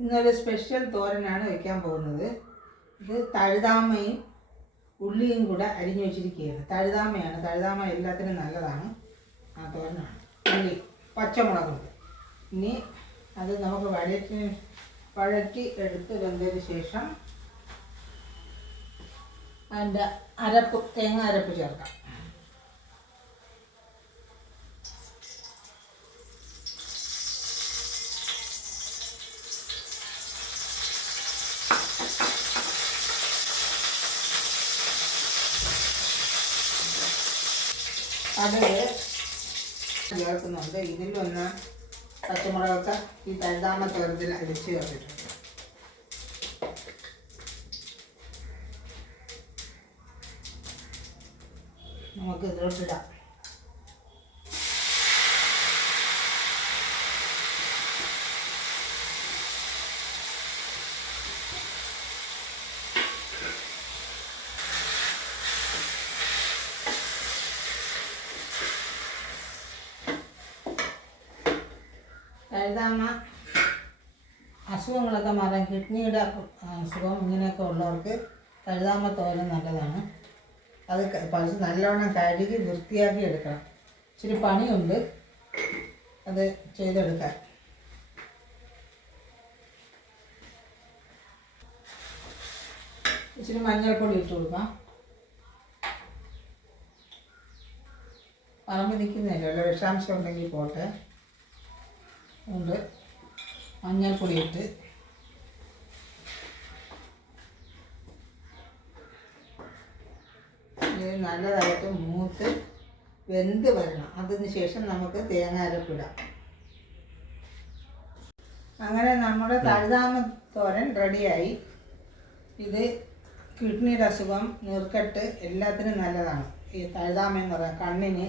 ഇന്നൊരു സ്പെഷ്യൽ തോരനാണ് വയ്ക്കാൻ പോകുന്നത്. ഇത് തഴുതാമയും ഉള്ളിയും കൂടെ അരിഞ്ഞു വെച്ചിരിക്കുകയാണ്. തഴുതാമ എല്ലാത്തിനും നല്ലതാണ്. ആ തോരനാണ്. ഉള്ളി പച്ചമുളകുണ്ട്. ഇനി അത് നമുക്ക് വഴറ്റി എടുത്ത് വെന്തതിന് ശേഷം അതിൻ്റെ തേങ്ങ അരപ്പ് ചേർക്കാം. കടുക് ചേർക്കുന്നുണ്ട്. ഇതിലൊന്ന് പച്ചമുളകൊക്കെ ഈ തഴുതാമ തോരത്തിൽ അരിച്ച് ചേർത്തിട്ടുണ്ട്. നമുക്ക് ഇതിലോട്ടിടാം. തഴുതാമ അസുഖങ്ങളൊക്കെ മാറാൻ, കിഡ്നിയുടെ അസുഖം ഇങ്ങനെയൊക്കെ ഉള്ളവർക്ക് തഴുതാമ തോരൻ നല്ലതാണ്. അത് നല്ലവണ്ണം കഴുകി വൃത്തിയാക്കി എടുക്കണം. ഇച്ചിരി പണിയുണ്ട് അത് ചെയ്തെടുക്കാൻ. ഇച്ചിരി മഞ്ഞൾപ്പൊടി ഇട്ട് കൊടുക്കാം. പറമ്പ് നിൽക്കുന്നില്ലല്ലോ, വിഷാംശം ഉണ്ടെങ്കിൽ പോട്ടെ. ഉണ്ട് മഞ്ഞൾപ്പൊടി ഇട്ട് നല്ലതായിട്ട് മൂത്ത് വെന്ത് വരണം. അതിന് ശേഷം നമുക്ക് തേങ്ങ അരപ്പിടാം. അങ്ങനെ നമ്മുടെ തഴുതാമ തോരൻ റെഡിയായി. ഇത് കിഡ്നിയുടെ അസുഖം, നീർക്കെട്ട് എല്ലാത്തിനും നല്ലതാണ്. ഈ തഴുതാമ എന്ന് പറയാം, കണ്ണിന്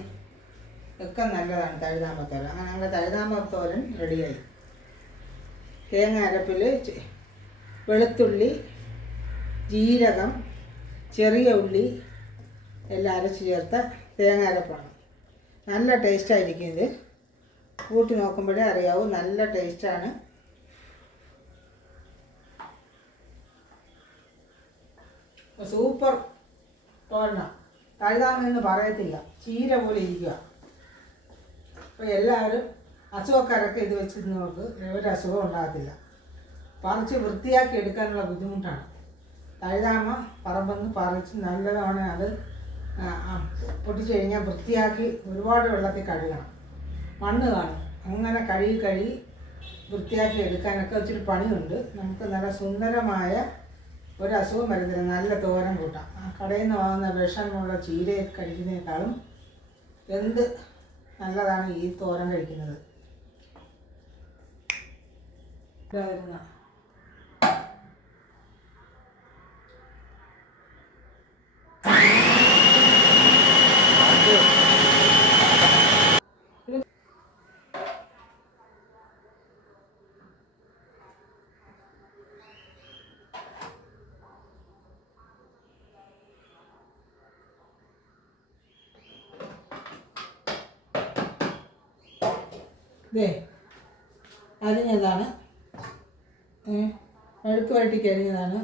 ഒക്കെ നല്ലതാണ് തഴുതാമ തോരൻ. അങ്ങനെ നമ്മുടെ തഴുതാമ തോരൻ റെഡിയായി. തേങ്ങ അരപ്പിൽ വെളുത്തുള്ളി, ജീരകം, ചെറിയ ഉള്ളി എല്ലാം അരച്ച് ചേർത്ത തേങ്ങ അരപ്പാണ്. നല്ല ടേസ്റ്റായിരിക്കും. ഇത് കൂട്ടി നോക്കുമ്പോഴേ അറിയാവൂ, നല്ല ടേസ്റ്റാണ്. സൂപ്പർ തോരന. തഴുതാമെന്ന് പറയത്തില്ല, ചീര പോലെ ഇരിക്കുക. അപ്പോൾ എല്ലാവരും അസുഖക്കാരൊക്കെ ഇത് വെച്ചിരുന്നവർക്ക് ഒരു അസുഖം ഉണ്ടാകത്തില്ല. പറിച്ച് വൃത്തിയാക്കി എടുക്കാനുള്ള ബുദ്ധിമുട്ടാണ്. തഴുതാമ പറമ്പെന്ന് പറിച്ച് നല്ലതാണ്. അത് പൊട്ടിച്ച് കഴിഞ്ഞാൽ വൃത്തിയാക്കി ഒരുപാട് വെള്ളത്തിൽ കഴുകണം. മണ്ണ് കാണും. അങ്ങനെ കഴുകി വൃത്തിയാക്കി എടുക്കാനൊക്കെ ഇച്ചിരി പണിയുണ്ട്. നമുക്ക് നല്ല സുന്ദരമായ ഒരു അസുഖം വരുന്നില്ല, നല്ല തോരൻ കൂട്ടാം. കടയിൽ നിന്ന് വാങ്ങുന്ന വിഷമുള്ള ചീരയെ കഴിക്കുന്നതിനേക്കാളും എന്ത് നല്ലതാണ് ഈ തോരൻ കഴിക്കുന്നത്. ഇതേ അരിഞ്ഞതാണ്, മെഴുക്ക് വരട്ടിക്ക് അരിഞ്ഞതാണ്.